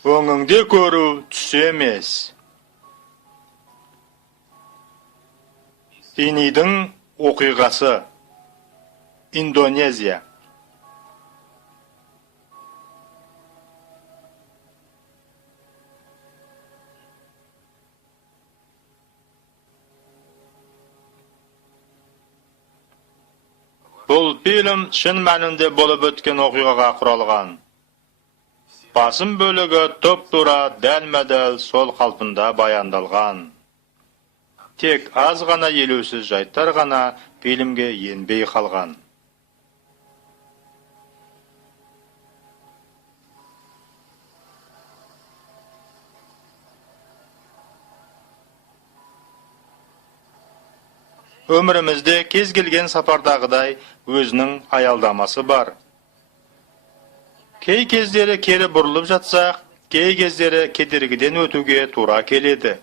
Өңіңде көру түс емес. Инидің оқиғасы. Индонезия. Бұл фильм шын мәнінде болып өткен оқиғаға құралған. Басым бөлігі тұп-тура дәлме-дәл сол қалпында баяндалған. Тек аз ғана елеусіз жайттар ғана фильмге енбей қалған. Өмірімізде кез келген сапардағыдай өзінің аялдамасы бар. Кей кездері кері бұрылып жатсақ, кей кездері кедергіден өтуге тура келеді.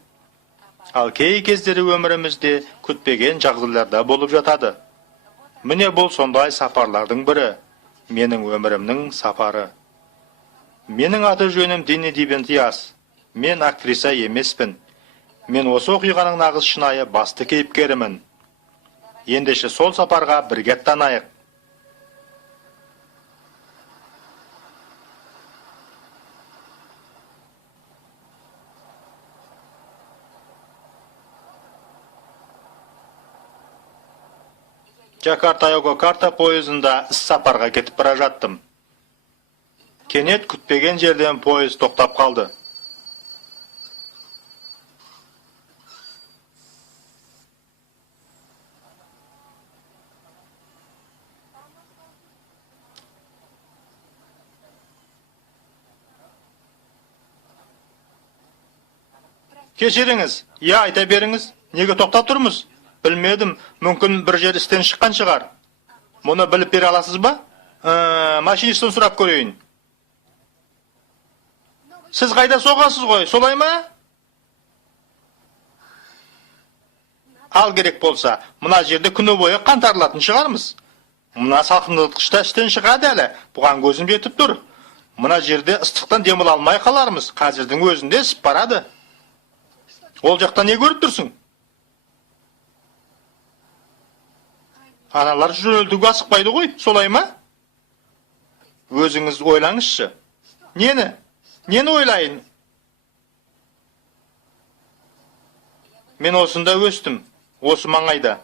Ал кей кездері өмірімізде күтпеген жағдайларда болып жатады. Міне бұл сондай сапарлардың бірі. Менің өмірімнің сапары. Менің аты жөнім Дени Дибентияс. Мен актриса емеспін. Мен осы оқиғаның нағыз шынайы басты кейіпкерімін. Ендеше сол сапарға бірге аттанайық. Джакарта-Йогокарта пойызында іс-сапарға кетіп бара жаттым. Кенет күтпеген жерден пойыз тоқтап қалды. Кешіріңіз, айта беріңіз, неге тоқтап тұрмыз? Білмедім, мүмкін бір жер істен шыққан шығар. Мұны біліп бере аласыз ба? Машинистен сұрап көрейін. Сіз қайда соғасыз ғой, солай ма? Ал керек болса, мұна жерде күні бойы қантарылатын шығармыз. Мұна салқындатқышта істен шығады әлі, бұған көзім жетіп тұр. Мұна жерде ыстықтан деміл алмай қалармыз, қазірдің өзінде ісіп барады. Ол жақта не көріп тұрсың? Аналар жөнелтуге асықпайды ғой, солай ма? Өзіңіз ойлаңызшы. Нені? Нені ойлайын? Мен осында өстім, осы маңайда.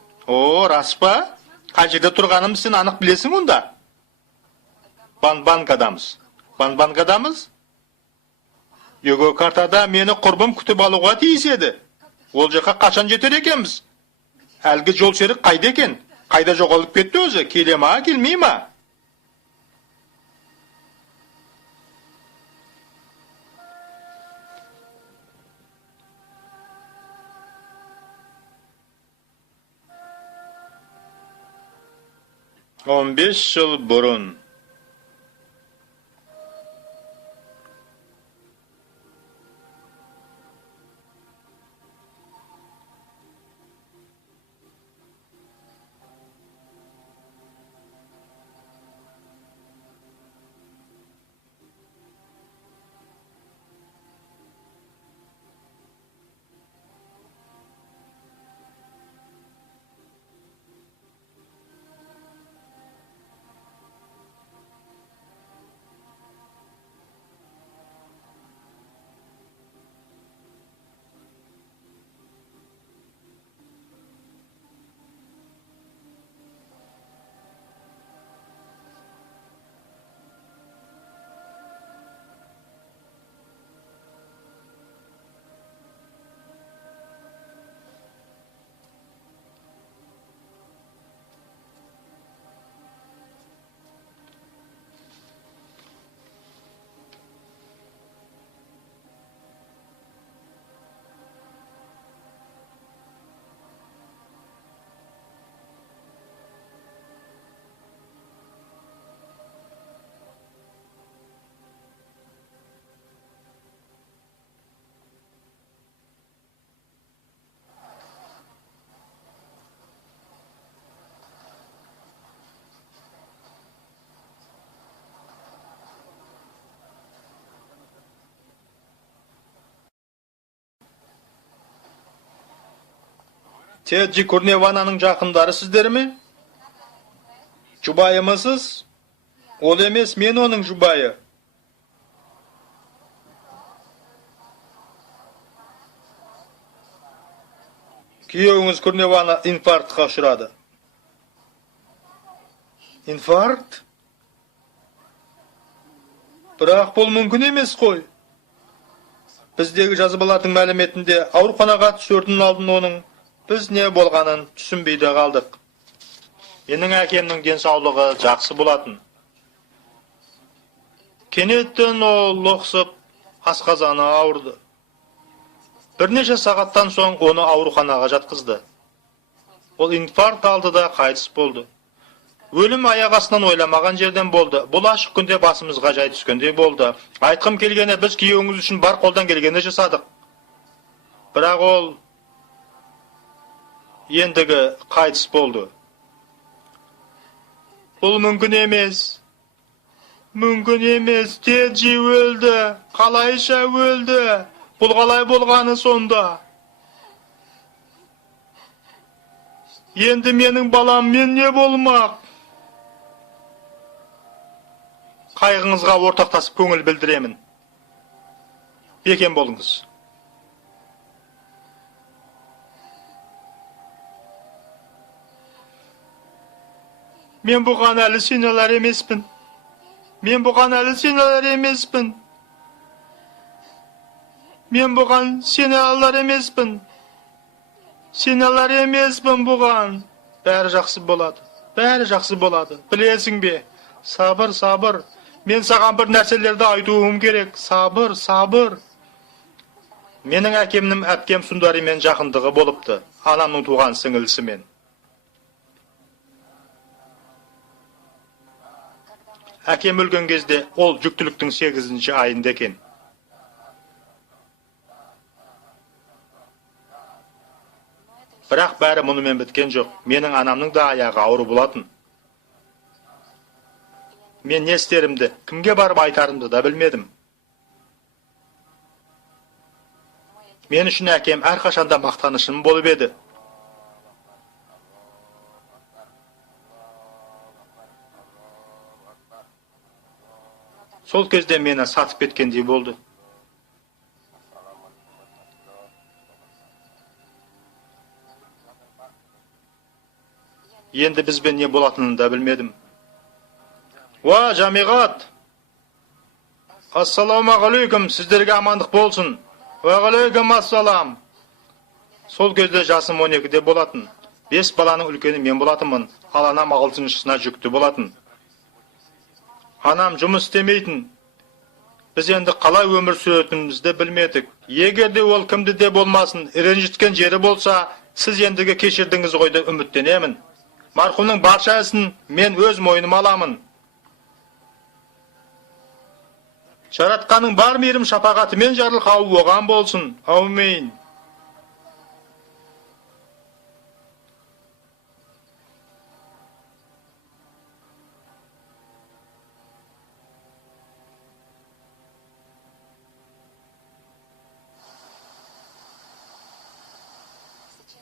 Рас па? Қай жерде тұрғаным сен анық білесің онда? Банбангадамыз. Банбангадамыз? Йогокартада мені құрбым күтіп алуға тиіс еді. Ол жаққа қашан жетер екенбіз? Әлгі жол серік қайда екен? Қайда жоғалып кетті өзі? Келе ма, келмей ма? Он 15 жыл бұрын. Tedji Kurnevana'nın жақындары sizler mi? Жұбайы mısız? Ol emes, men onun жұбайы. Kuyovunuz Kurnevana infarktga uçradı. Infarkt? Biroq bol mümkün emes qoy. Bizdegi жазбалардын мәліметінде ауруханаға түсөрдүн алдын оның biz ne bolganын түшүнбөй да калдык. Менин әкемнин денсаулыгы жакшы болатын. Кенеттен ол локсуп, асказаны ауырды. Bir neçe saatten soň onu aurуханага жаткызды. Ол инфаркт алды да кайтыс болду. Өлüm аяк астынан ойламаган жерден болду. Бул ашык күндө басымызга жай түскөндөй болду. Айткым келгени биз күйөөңүз үчүн бар колдон келгенди жасадык. Бирок ол ендиги кайтыс болду. Бул мүмкүн эмес. Мүмкүн эмес. Тedji өлдү. Калайча өлдү? Бул калай болганы сонда? Енді менің балам мен не болмақ? Қайғыңызға ортақтасып көңіл білдіремін. Бекем болыңыз. Мен бұған әлі сеналар емеспін. Мен бұған әлі сеналар емеспін. Мен бұған сеналар емеспін. Сеналар емеспін бұған. Бәрі жақсы болады. Бәрі жақсы болады. Білесің бе? Сабыр, сабыр. Мен саған бір нәрселерді айтуым керек. Сабыр, сабыр. Менің әкемнің әпкем Сундаримен жақындығы болыпты. Анамның туған сіңілісімен. Әкем өлген кезде ол жүктіліктің 8-ші айында екен. Бірақ бәрі мұнымен біткен жоқ. Менің анамның да аяғы ауыр болатын. Мен не істерімді, кімге барып айтарымды да білмедім. Мен үшін әкем әрқашанда мақтанышым болып еді. Сол кезде мені сатып кеткендей болды. Енді бізбен не болатынын да білмедім. Ва, жамиғат! Ассаламу алейкум, сіздерге амандық болсын. Ва алейкум ассалам. Сол кезде жасым 12-де болатын. 5 баланың үлкені мен болатынмын. Ал анам 6-шысына жүкті болатын. Анам жұмыс істемейтін. Біз енді қалай өмір сүретінімізді білмедік. Егерде ол кімді де болмасын, ренжіткен жері болса, сіз ендігі кешірдіңіз ғой деп үміттенемін. Марқұмның барша ісін мен өз мойныма аламын. Жаратқаның бар мейірім шапағатымен жарылқауы оған болсын. Аумин.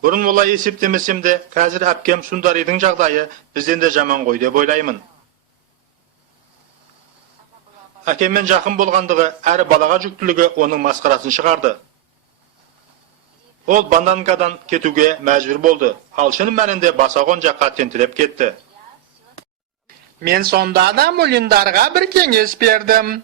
Бұрын олай есептемесем де, қазір әпкем Сундаридің жағдайы бізден де жаман ғой деп ойлаймын. Әкеммен жақын болғандығы, әрі балаға жүктілігі оның масқарасын шығарды. Ол Бандангадан кетуге мәжбүр болды. Ал шын мәнінде басаған жаққа тентіреп кетті. Мен сонда да Мулиндарға бір кеңес бердім.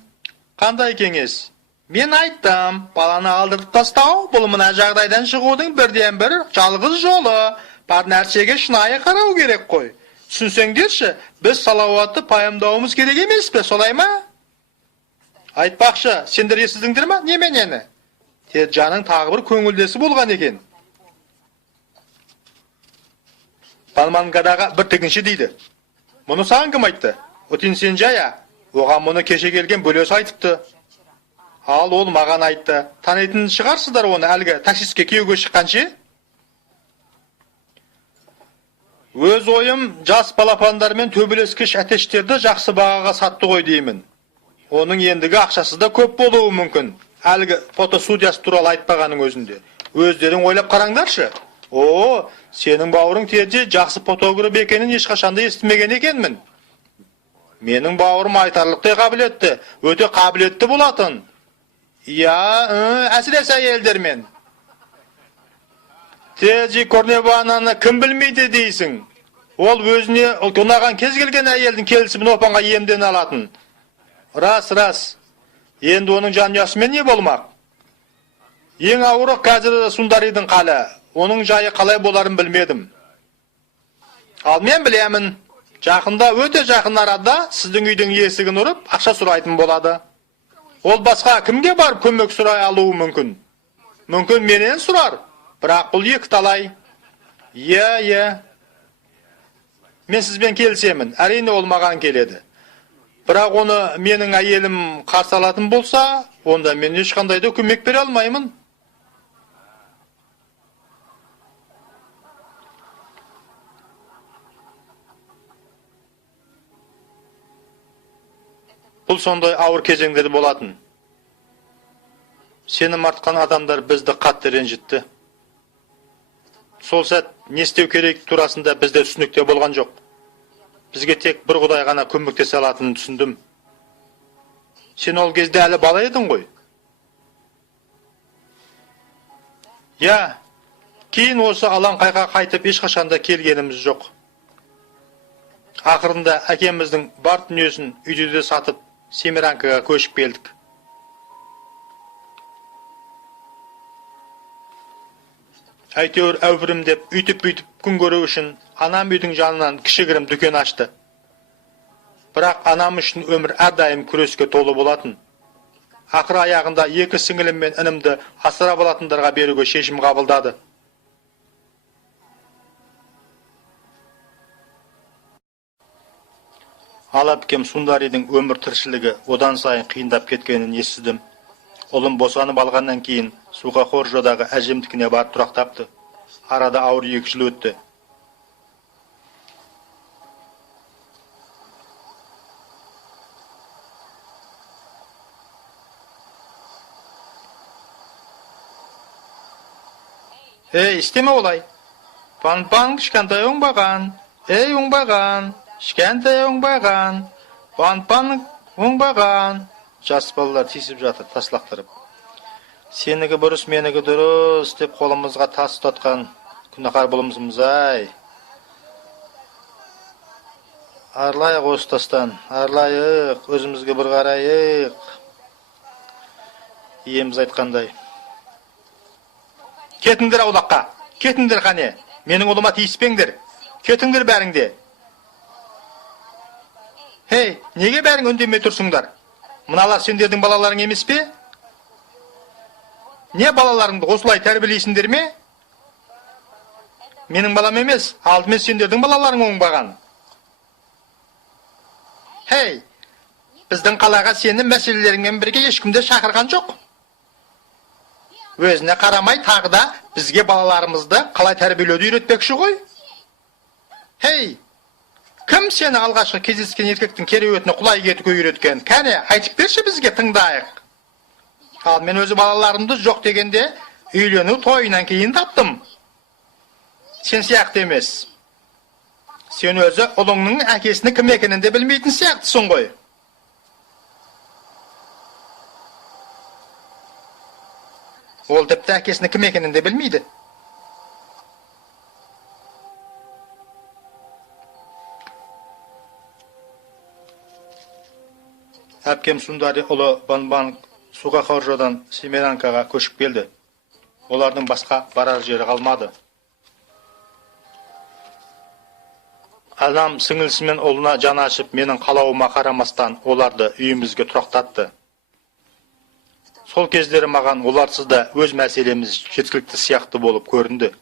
Қандай кеңес? Мен айттым, баланы алдырып тастау, бұл мына жағдайдан шығудың бірден бір жалғыз жолы. Бар нәрсеге шынайы қарау керек қой. Түсінсеңдерші, біз салауатты пайымдауымыз керек емес пе, солай ма? Айтпақшы, сендер есіздіңдер ма? Неменені? Тedji'нің тағы бір көңілдесі болған екен. Бандангадағы бір тігінші дейді. Мұны саған кім айтты? Отин Сенджая. Оған мұны кеше келген бөлесі айтыпты. Ал ол маған айтты. Танитын шығарсыздар оны әлгі таксистке күйеуге шыққанше? Өз ойым жас балапандармен төбелескіш әтештерді жақсы бағаға сатты ғой деймін. Оның ендігі ақшасы да көп болуы мүмкін. Әлгі фотосудиясы туралы айтпағаның өзінде. Өздерің ойлап қараңдаршы. O, senin bauruň teji jaksy fotograf ekenin ешқашанда естимеген ekенmin. Mening baurum aytarlykdy kabilietli, öte kabilietli bolatyn. Ya, äsirese eldermen. Teji Kornebanany kim bilmeydi diýsiň. Ol özüne unagan kez gelgen aýeldin kelisibini opanga ýemden alatyn. Ras. Endi onuň janýasy men ne bolmak? Eň awrak häzir Sundarydyň kala. Onuň jaýy kalay bolaryn bilmedim. Al men bilemin. Jakynda öte jakyn arada siziň üýdüň ýesigini urup akça suraýtyn bolady. Ol başga kimge baryp kömek suraý aluwy mümkin? Mümkin menen surar. Birak bul ýeki talay. Ya. Men siz bilen kelsemin. Arine olmagan keledi. Birak onu meniň aýelim karşı alatyn bolsa, onda men hiç kanday da kömek bere almaýmyn. Bul sonday awır kezeňleri bolatyn. Seni martkan adamlar bizdi katty renjitdi. Sol sat ne isteu kerek turasında bizde түсүнүктө bolgan jok. Bizge tek bir Hudaý gana kömektese alatyny düşündüm. Sen ol gezde hali bala edin goý. Ya, keyin olsa alan kayga kaytıp hiç kaşanda kelgenimiz jok. Akırında akemizдің бар dünyösün üýde satıp Semirankaga köşüp geldik. Aýtör öwürüm dep ütüp gün görüp üçün anam üýdüň janynan kişigirim dükön açdy. Birak anam üçün ömür ardaýym küreske tolu bolatyn. Akyr aýagynda eki siňilim men inimdi asara bolatyndarga berige şeşim gabyldady. Alapkem Sundarydyň ömür tirşiligi odan saýyn kıyındap ketgenini esizdim. Olum bosanyp algandan keyin Suga Horjodagy äjemdikine baryp turaktapdy. Arada awır 2 ýyl ötdi. İsteme olay. Pan şikantay oňbagan. Oňbagan. Şikantay oňbagan. Pan oňbagan. Jas balalar tisip jatyr taslaktyryp. Senigi burus menigi durus dep kolumuzga tas tutkan günahkar bolumuzmuz ay. Arlaýyk ostastan, arlaýyk, özümizge bir garaýyk. Ýemiz aýtkanday. Ketindir awlakka, ketindir kane. Meniň uluma tiýispeňdir. Ketindir bäriňde. Hey, nege bäriň öndeme tursuňdar? Munalar senderdiň balalaryň emispi? Ne balalaryňdy osulay terbileýsindirmi? Meniň balam emes, aldymen senderdiň balalaryň oňbagan. Hey, bizdiň kalaga seni meseleleriňden birge hiç kimde şakyrgan jok. Özüne karamay tagda bizge balalarymyzdy kalay terbiýeledi üretmekşi goý. Hey, kim seni algaçky кездескен erkekdiň kerebetine kulay getip öýretken? Kane, aýtyp berşi bizge tyňdaýyk. Al men özü balalarymdy jok degende öýlenip toýundan keyin tapdym. Sen siýakty emes. Sen özü oluňyň äkesini kim ekenini de bilmeýdin siýaktysyň goý. Ol depde äkesini kim ekenini de bilmeýdi. Äpkem Sundary ulu Banban Suga Horjodan Semirankaga köşüp geldi. Olaryň başga barar jeri kalmady. Adam siňilsimen oluna jan açyp meniň kalawıma karamasdan olardy üýümizge turaktatdy. Sol kezderi magan olarsyz da öz meselemiz жеткиликти siýakty bolup göründi.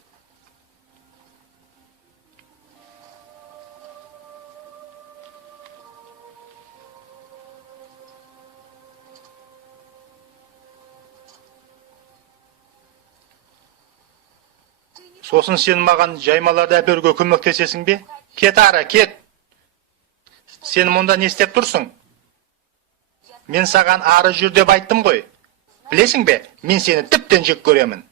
Sosun sen magan jaymalarda äperge kömektesesiňbi? Ket ara, ket. Sen munda ne istep tursuň? Men sagan ary jür dep aýtdym goý. Bilesiňbi, men seni tipden jek göremin.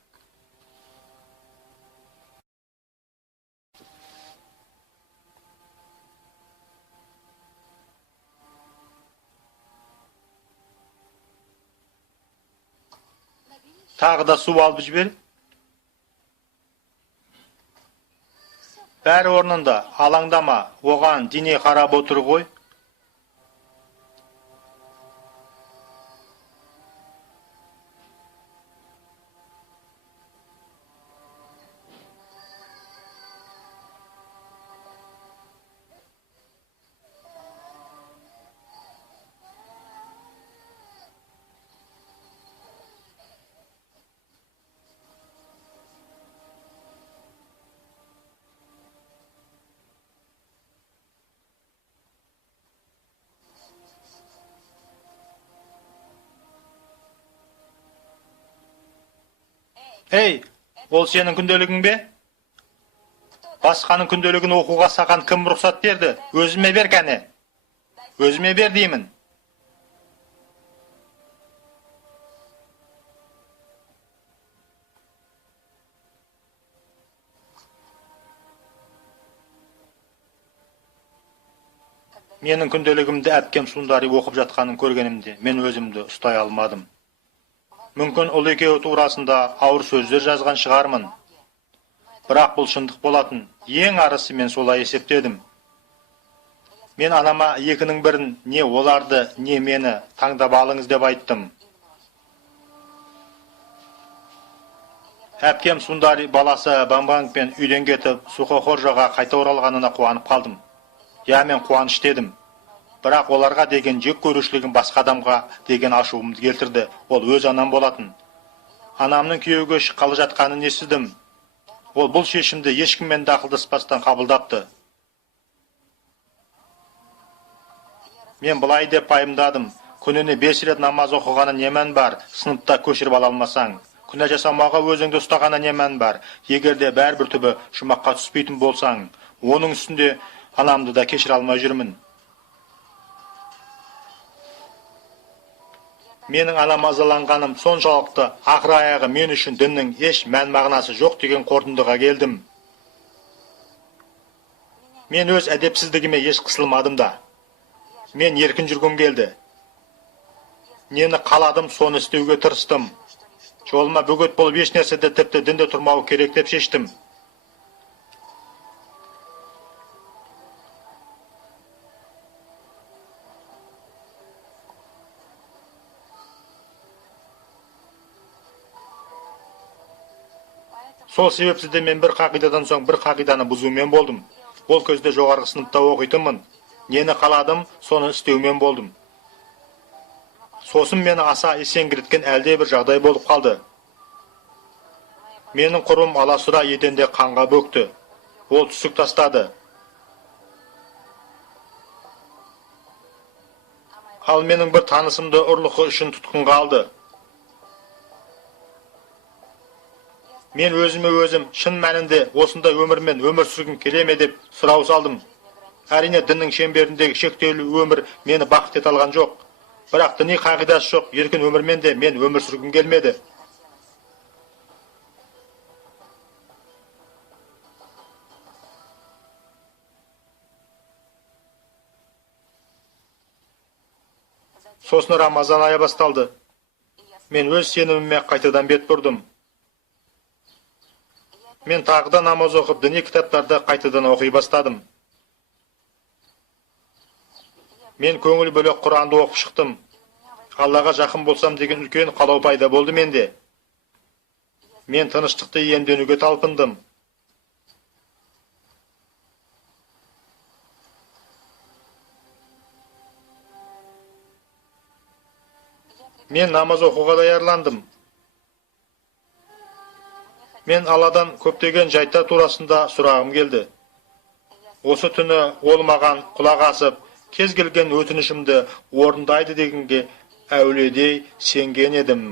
Tағы да су алып жібер. Бәрі орнында, алаңдама, оған дене қарап отыр ғой. Ей, ол сенің күнделігің бе? Басқаның күнделігін оқуға саған кім рұқсат берді? Өзіме бер кәне. Өзіме бер деймін. Менің күнделігімді әпкем Сундари оқып жатқанын көргенімде, мен өзімді ұстай алмадым. Мүмкін ол екеуі турасында ауыр сөздер жазған шығармын. Бірақ бұл шындық болатын. Ең арысы мен солай есептедім. Мен анама екінің бірін, не оларды, не мені таңдап алыңыз деп айттым. Әпкем Сундари баласы Бамбангпен үйден кетіп, Сухохоржаға қайта оралғанына қуанып қалдым. Я, мен қуаныш дедім. Бірақ оларға деген жек көрушілігін басқа адамға деген ашуымды келтірді. Ол өз анам болатын. Анамның күйеуге шыққалы жатқанын естідім. Ол бұл шешімді ешкіммен ақылдаспастан қабылдапты. Мен былай деп пайымдадым. Күніне 5 рет намаз оқығаны не мән бар, сыныпта көшіріп ала алмасаң. Күнә жасамауға өзіңді ұстағаны не мән бар, егер де бәрібір түбі жұмаққа түспейтін болсаң. Оның үстінде анамды да кешіре алмай жүрмін. Менің анам азаланғаным соншалықты, ақыр аяғы мен үшін діннің еш мән мағынасы жоқ деген қорытындыға келдім. Мен өз әдепсіздігіме еш қысылмадым да. Мен еркін жүргім келді. Нені қаладым, соны істеуге тырыстым. Жолыма бөгет болып еш нәрседе, тіпті дінде тұрмау керек деп шештім. Сол себепсізде мен бір қағидадан соң бір қағиданы бұзумен болдым. Ол көзде жоғарғы сыныпта оқитынмын. Нені қаладым, соны істеумен болдым. Сосын мені аса есеңгіреткен әлде бір жағдай болып қалды. Менің құрым аласұра еденде қанға бөкті. Ол түсік тастады. Ал менің бір танысымды ұрлығы үшін тұтқынға алды. Мен өзіме өзім шын мәнінде осында өмірмен өмір сүргім келе ме деп сұрау салдым. Әрине діннің шеңберіндегі шектеулі өмір мені бақыт ете алған жоқ. Бірақ діни қағидасы жоқ еркін өмірмен де мен өмір сүргім келмеді. Сосын Рамазан айы басталды. Мен өз сеніміме қайтадан бет бұрдым. Мен тағыда намаз оқып, діни кітаптарды қайтадан оқи бастадым. Мен көңіл бөлек Құранды оқып шықтым. Аллаға жақын болсам деген үлкен қалау пайда болды менде. Мен тыныштықты иемденуге талпындым. Мен намаз оқуға даярландым. Мен Алладан көптеген жайттар турасында сұрағым келді. Осы түні ол маған құлақ асып, кез келген өтінішімді орындайды дегенге әулиедей сенген едім.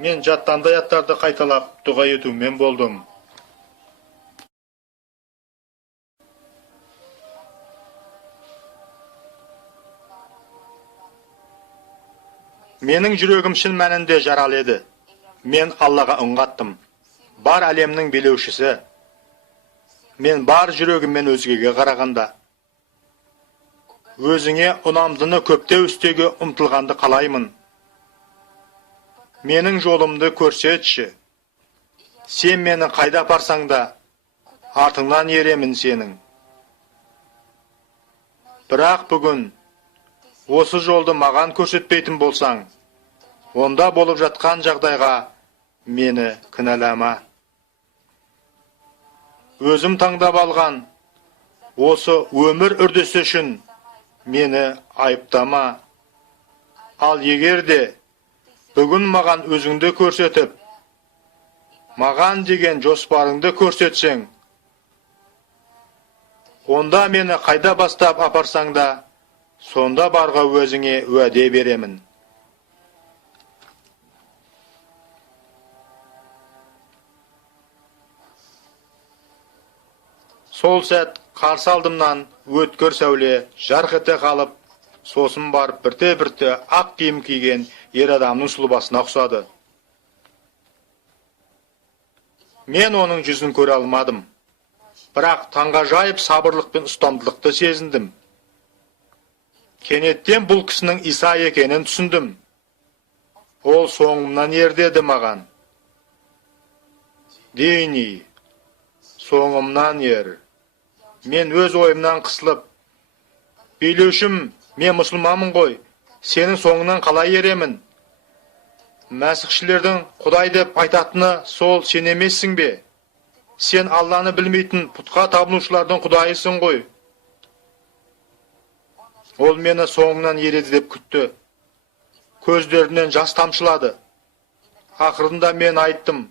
Мен жаттанды аяттарды қайталап дұға етумен болдым. Менің жүрегім шын мәнінде жаралы еді. Men Allah'a ыңғаттым. Бар әлемнің билеушісі. Мен бар жүрегіммен өзгеге қарағанда. Өзіңе ұнамдыны көптеу істеуге ұмтылғанды қалаймын. Менің жолымды көрсетші. Сен мені қайда апарсаң да, артыңнан еремін сенің. Бірақ бүгін осы жолды маған көрсетпейтін болсаң, онда болып жатқан жағдайға мені кінәлама. Өзім таңдап алған осы өмір үрдісі үшін мені айыптама. Ал егер де бүгін маған өзіңді көрсетіп, маған деген жоспарыңды көрсетсең, онда мені қайда бастап апарсаң да, сонда барға өзіңе уәде беремін. Сол сәт қарсы алдымнан өткір сәуле жарқ ете қалып, сосын барып бірте-бірте ақ киім киген ер адамның сұлбасына ұқсады. Мен оның жүзін көре алмадым, бірақ таңғажайып сабырлық пен ұстамдылықты сезіндім. Кенеттен бұл кісінің Иса екенін түсіндім. Ол соңымнан ер деді маған. Дейни, соңымнан ер. Мен өз ойымнан қысылып, билеушім, мен мұсылманмын ғой, сенің соңынан қалай еремін? Мәсіхшілердің Құдай деп айтатыны сол сен емессің бе? Сен Алланы білмейтін пұтқа табынушылардың Құдайысың ғой. Ол мені соңынан ереді деп күтті. Көздерінен жас тамшылады. Ақырында мен айттым,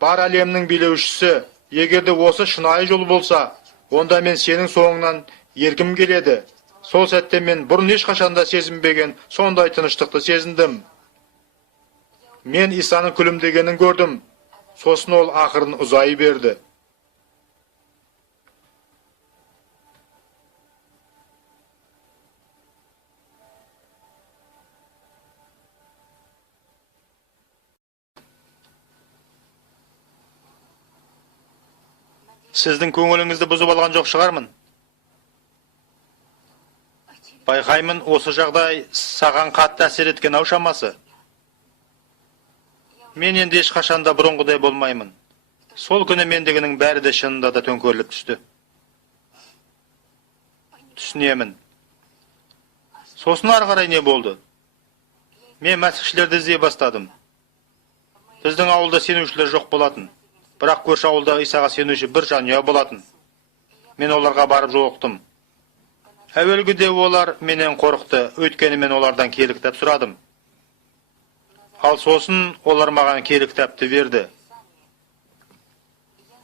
бар әлемнің билеушісі, егерде осы шынайы жол болса, онда мен сенің соңынан ергім келеді. Сол сәтте мен бұрын ешқашанда сезінбеген сондай тыныштықты сезіндім. Мен Исаның күлімдегенін көрдім. Сосын ол ақырын ұзай берді. Сіздің көңіліңізді бұзып алған жоқ шығармын. Байқаймын, осы жағдай саған қатты әсер еткен ау шамасы. Мен енді ешқашанда бұрынғыдай болмаймын. Сол күні мендегінің бәрі де шынында да төңкеріліп түсті. Түсінемін. Сосын ары қарай не болды? Мен мәсіхшілерді іздей бастадым. Біздің ауылда сенушілер жоқ болатын. Бірақ көрші ауылда Исаға сенуші бір жанұя болатын. Мен оларға барып жолықтым. Әуелгіде олар менен қорықты, өйткені мен олардан киелі кітап сұрадым. Ал сосын олар маған киелі кітапты берді.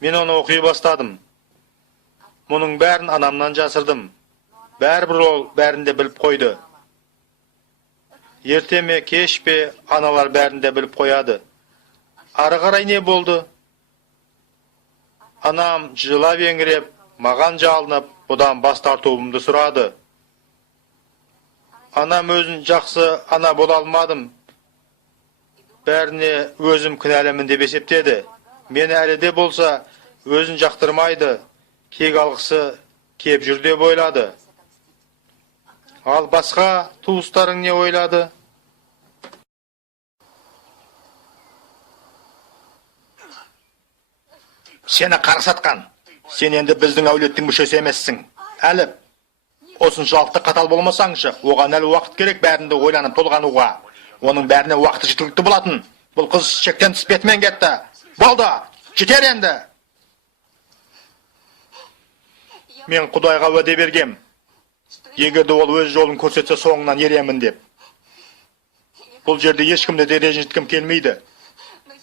Мен оны оқи бастадым. Мұның бәрін анамнан жасырдым. Бәрібір ол бәрінде біліп қойды. Ерте ме, кеш пе, аналар бәрінде біліп қояды. Ары қарай не болды? Анам жылап еңіреп, маған жалынып, бұдан бас тартуымды сұрады. Анам өзін жақсы ана бола алмадым. Бәріне өзім кінәлімін деп есептеді. Мені әлі де болса өзін жақтырмайды, кек алғысы кеп жүр деп ойлады. Ал басқа туыстарың не ойлады? Сені қарсатқан. Сен енді біздің әулеттің мүшесі емессің. Әліп, осыншалықты қатал болмасаңшы, оған әлі уақыт керек бәрінде ойланып толғануға. Оның бәріне уақыты жеткілікті болатын. Бұл қыз шектен тыс бетімен кетті. Болды, жетер енді. Мен Құдайға уәде бергем. Егерде ол өз жолын көрсетсе соңынан еремін деп. Бұл жерде ешкімді де ренжіткім келмейді.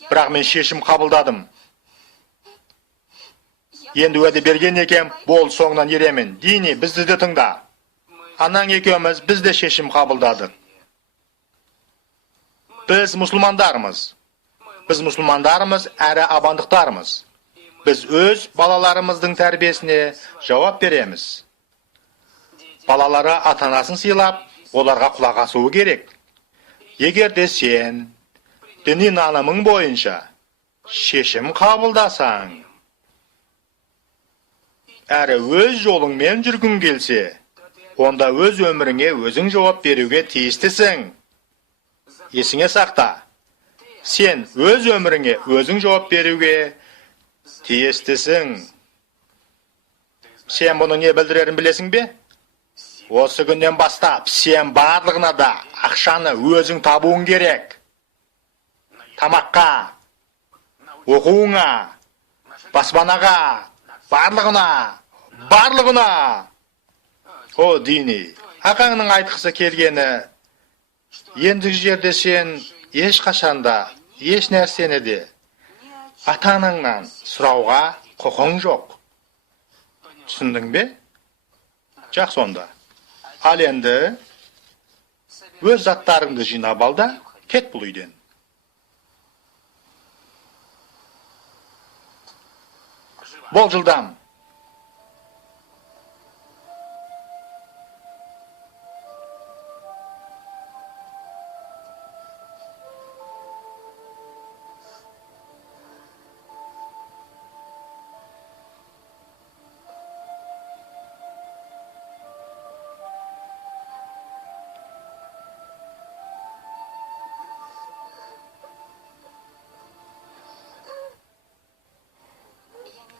Бірақ мен шешім қабылдадым. Енді уәде берген екем, бол соңынан еремін. Дейіне, бізді де тыңда. Анаң екеуміз біз де шешім қабылдадық. Біз мұсылмандармыз. Біз мұсылмандармыз әрі абандықтармыз. Біз өз балаларымыздың тәрбиесіне жауап береміз. Балалары ата-анасын сыйлап, оларға құлақ асуы керек. Егер де сен dini nanamың boyunca шешім қабылдасаң, әрі өз жолыңмен жүргің келсе, онда өз өміріңе өзің жауап беруге тиістісің. Есіңе сақта, сен өз өміріңе өзің жауап беруге тиістісің. Сен бұны не білдірерін білесің бе? Осы күннен бастап, сен барлығына да ақшаны өзің табуың керек. Тамаққа, оқуыңа, баспанаға, барлығына. О, Дини, ағаңның айтқысы келгені, ендігі жерде сен ешқашанда, еш нәрсені де ата-анаңнан сұрауға құқың жоқ. Түсіндің бе? Жақсы онда. Ал енді өз заттарыңды жинап ал да, кет бұл үйден. Бол жылдам.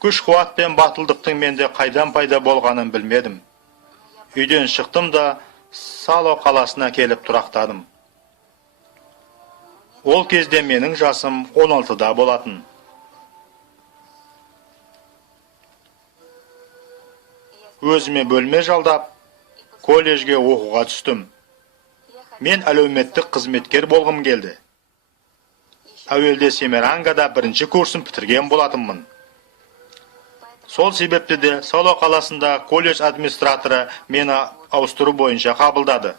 Күш-қуат пен батылдықтың менде қайдан пайда болғанын білмедім. Үйден шықтым да Сало қаласына келіп тұрақтадым. Ол кезде менің жасым 16-да болатын. Өзіме бөлме жалдап, колледжге оқуға түстім. Мен әлеуметтік қызметкер болғым келді. Әуелде Семерангада бірінші курсын бітірген болатынмын. Сол себепті де Сало қаласында колледж администраторы мені ауыстыру бойынша қабылдады.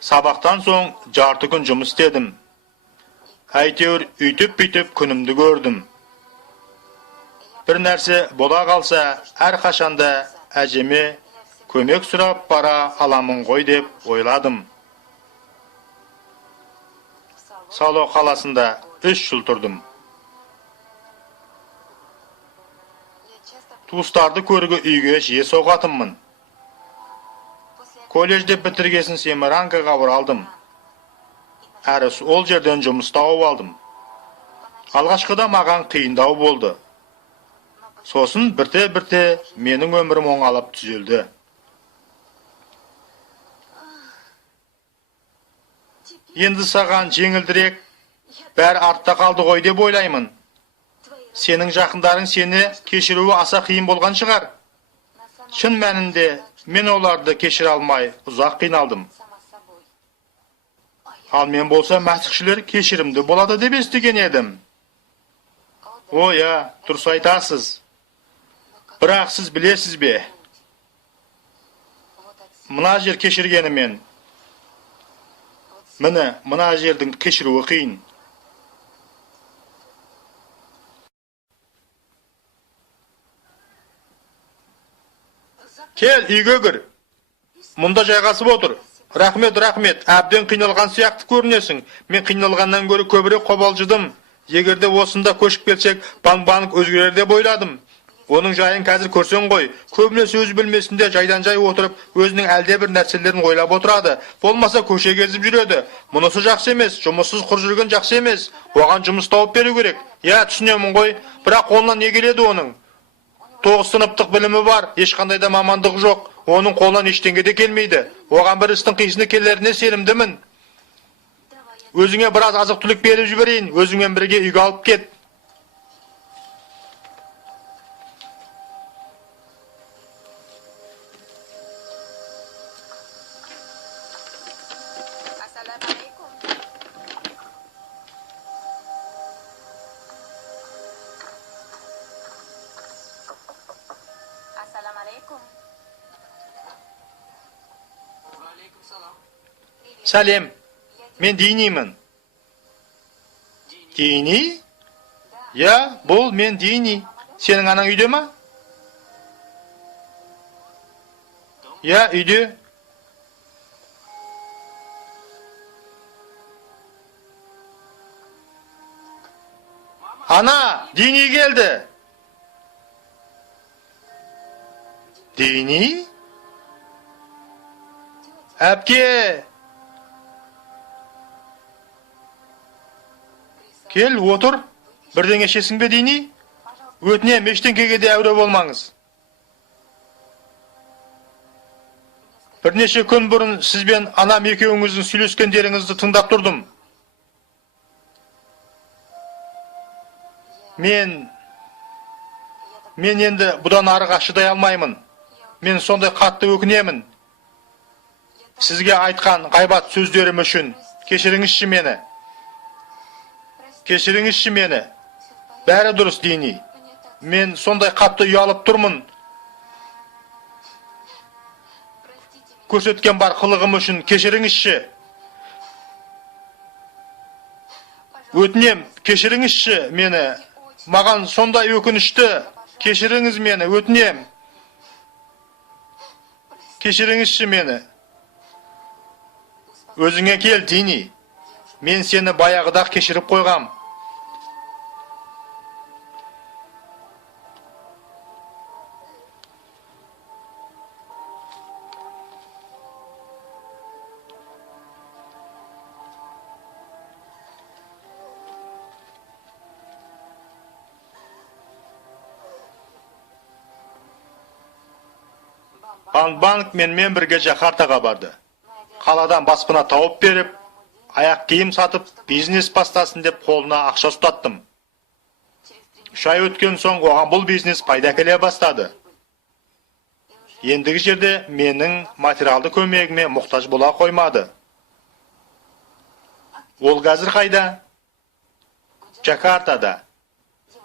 Сабақтан соң жарты күн жұмыс істедім. Әйтеуір үйтіп-бүйтіп күнімді көрдім. Бір нәрсе бола қалса, әрқашанда әжеме көмек сұрап бара аламын ғой деп ойладым. Сало қаласында 3 жыл тұрдым. Туыстарды көрігі үйге жиі соғатынмын. Колледжде бітіргесін Семерангаға оралдым. Әрі ол жерден жұмыс тауып алдым. Алғашқыда маған қиындау болды. Сосын бірте-бірте менің өмірім оңалып түзелді. Енді саған жеңілдірек, бәрі артта қалды ғой деп ойлаймын. Сенің жақындарың сені кешіруі аса қиын болған шығар. Шын мәнінде мен оларды кешіре алмай ұзақ қиналдым. Ал мен болса мәсіхшілер кешірімді болады деп естіген едім. Оя, дұрыс айтасыз. Бірақ сіз білесіз бе? Мына жер кешіргенімен. Міне, мына жердің кешіруі қиын. Кел, үйге кір. Мұнда жайғасып отыр. Рахмет, әбден қиналған сияқты көрінесің. Мен қиналғаннан гөрі көбірек қобалжыдым. Егерде осында көшіп келсек, банк өзгерер деп ойладым. Оның жайын қазір көрсең ғой, көбінесе өз бөлмесінде жайдан жай отырып, өзінің әлде бір нәрселерін ойлап отырады. Болмаса көше кезіп жүреді. Мұнысы жақсы емес, жұмыссыз құр жүрген жақсы емес. Оған жұмыс тауып беру керек. Я, түсінемін ғой, бірақ қолынан не келеді оның? 9 сыныптық білімі бар, ешқандай да мамандығы жоқ. Оның қолынан ештеңе де келмейді. Оған бір істің қисыны келеріне сенімдімін. Өзіңе біраз азық-түлік беріп жіберейін, өзіңмен бірге үйге алып кет. Сәлем, мен Динимін. Дини? Я, бұл мен Дини. Сенің анаң үйде ма? Я, үйде. Ana, Dini geldi. Dini? Әпке! Кел, отыр. Бірдеңе ішесің бе, Dini? Өтінем, ештеңкеге де әуре болмаңыз. Бірнеше күн бұрын сізбен анам екеуіңіздің сөйлескендеріңізді тыңдап тұрдым. Мен енді бұдан арыға шыдай алмаймын. Мен сондай қатты өкінемін. Сізге айтқан ғайбат сөздерім үшін кешіріңізші мені. Кешіріңізші мені. Бәрі дұрыс, Dini. Мен сондай қатты ұялып тұрмын. Көрсеткен бар қылығым үшін кешіріңізші. Өтінем, кешіріңізші мені. Маған сондай өкінішті. Кешіріңіз мені, өтінем. Кешіріңізші мені. Өзіңе кел, Dini. Мен сені баяғыда кешіріп қойғам. Банк менімен бірге Жакартаға барды. Қаладан баспана тауып беріп, аяқ киім сатып, бизнес бастасын деп қолына ақша ұстаттым. 3 ай өткен соң оған бұл бизнес пайда келе бастады. Ендігі жерде менің материалды көмегіме мұқтаж бола қоймады. Ол қазір қайда? Жакартада.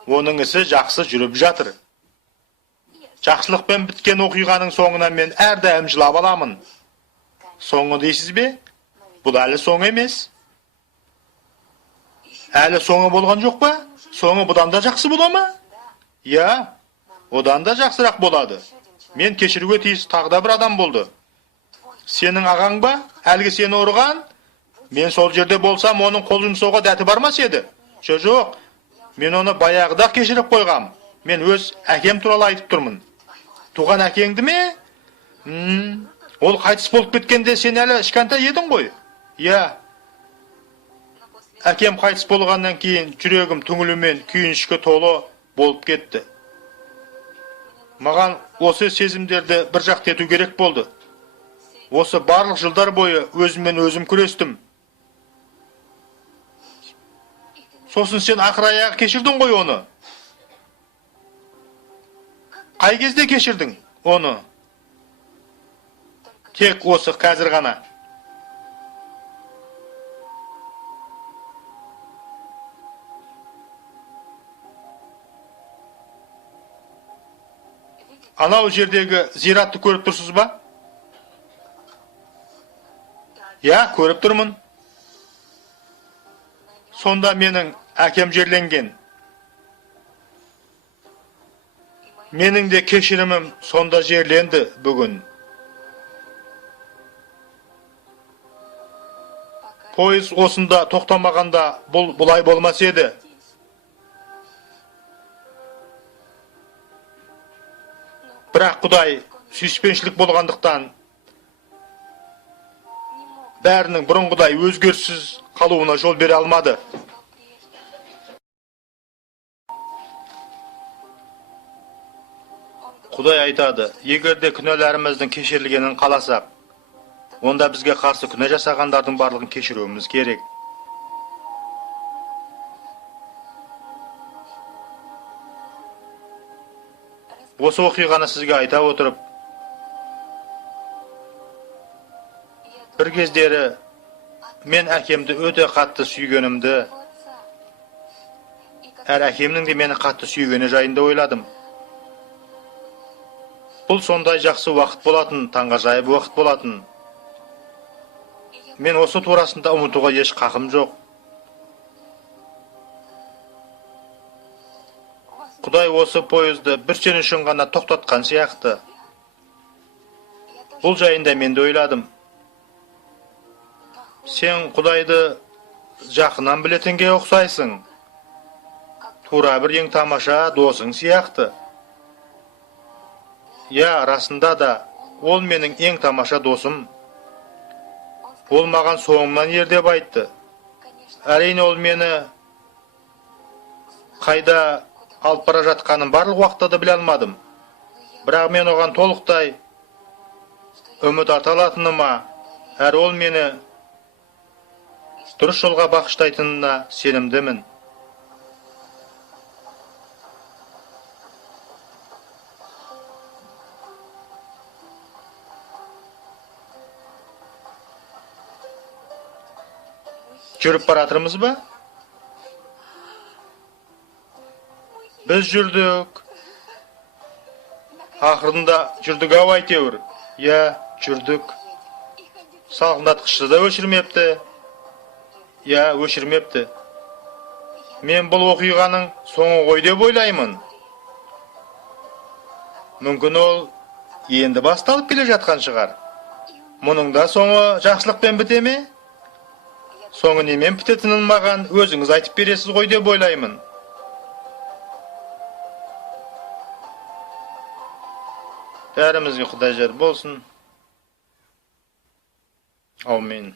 Оның ісі жақсы жүріп жатыр. Жақсылықпен біткен оқиғаның соңынан мен әрдайым жылап аламын. Соңы дейсіз бе? Бұл әлі соң емес. Әлі соңы болған жоқ па? Соңы бұдан да жақсы бола ма? Я, одан да жақсырақ болады. Мен кешіруге тиіс тағы да бір адам болды. Сенің ағаң ба? Әлгі сені ұрған? Мен сол жерде болсам, оның қол жұмсауға дәті бармас еді. Жоқ, мен оны баяғыда кешіріп қойғам. Мен өз әкем туралы айтып тұрмын. Туған әкеңді ме? Ол қайтыс болып кеткенде сен әлі кішкентай едің ғой. Я. Әкем қайтыс болғаннан кейін жүрегім түңілумен күйінішке толы болып кетті. Маған осы сезімдерді бір жақты ету керек болды. Осы барлық жылдар бойы өзіммен өзім күрестім. Сосын сен ақыр аяғы кешірдің ғой оны. Қай кезде кешірдің оны? Тек осы қазір ғана. Анау жердегі зиратты көріп тұрсыз ба? Я, көріп тұрмын. Сонда менің әкем жерленген. Менің де кешірімім сонда жерленді бүгін. Пойыз осында тоқтамағанда бұлай болмас еді. Бірақ Құдай сүйіспеншілік болғандықтан бәрінің бұрынғыдай өзгеріссіз қалуына жол бере алмады. Құдай айтады, егерде күнәләріміздің кешірілгенін қаласақ, онда бізге қарсы күнә жасағандардың барлығын кешіруіміз керек. Осы оқиғаны сізге айта отырып, бір кездері мен әкемді өте қатты сүйгенімді, әр әкемнің де мені қатты сүйгені жайында ойладым. Бұл сондай жақсы уақыт болатын, таңғажайып уақыт болатын. Мен осы турасында ұмытуға еш қақым жоқ. Құдай осы пойызды бір сен үшін ғана тоқтатқан сияқты. Бұл жайында мен де ойладым. Сен Құдайды жақынан білетінге ұқсайсың. тура bir ең тамаша досың сияқты. Я, расында да, ол менің ең тамаша досым. Ол маған соңымнан ер деп айтты. Әрине ол мені қайда алып бара жатқанын барлық уақытта да біле алмадым. Бірақ мен оған толықтай үміт арта алатыныма, әрі ол мені дұрыс жолға бағыштайтынына сенімдімін. Жүріп баратырмыз ба? Біз жүрдік. Ақырында жүрдік ау әйтеуір. Я, жүрдік. Салқындатқышты да өшірмепті. Я, өшірмепті. Мен бұл оқиғаның соңы ғой деп ойлаймын. Мүмкін ол енді басталып келе жатқан шығар. Мұның да соңы жақсылықпен біте ме? Соңы немен бітетінін маған өзіңіз айтып бересіз ғой деп ойлаймын. Бәрімізге Құдай жар болсын. Аумин.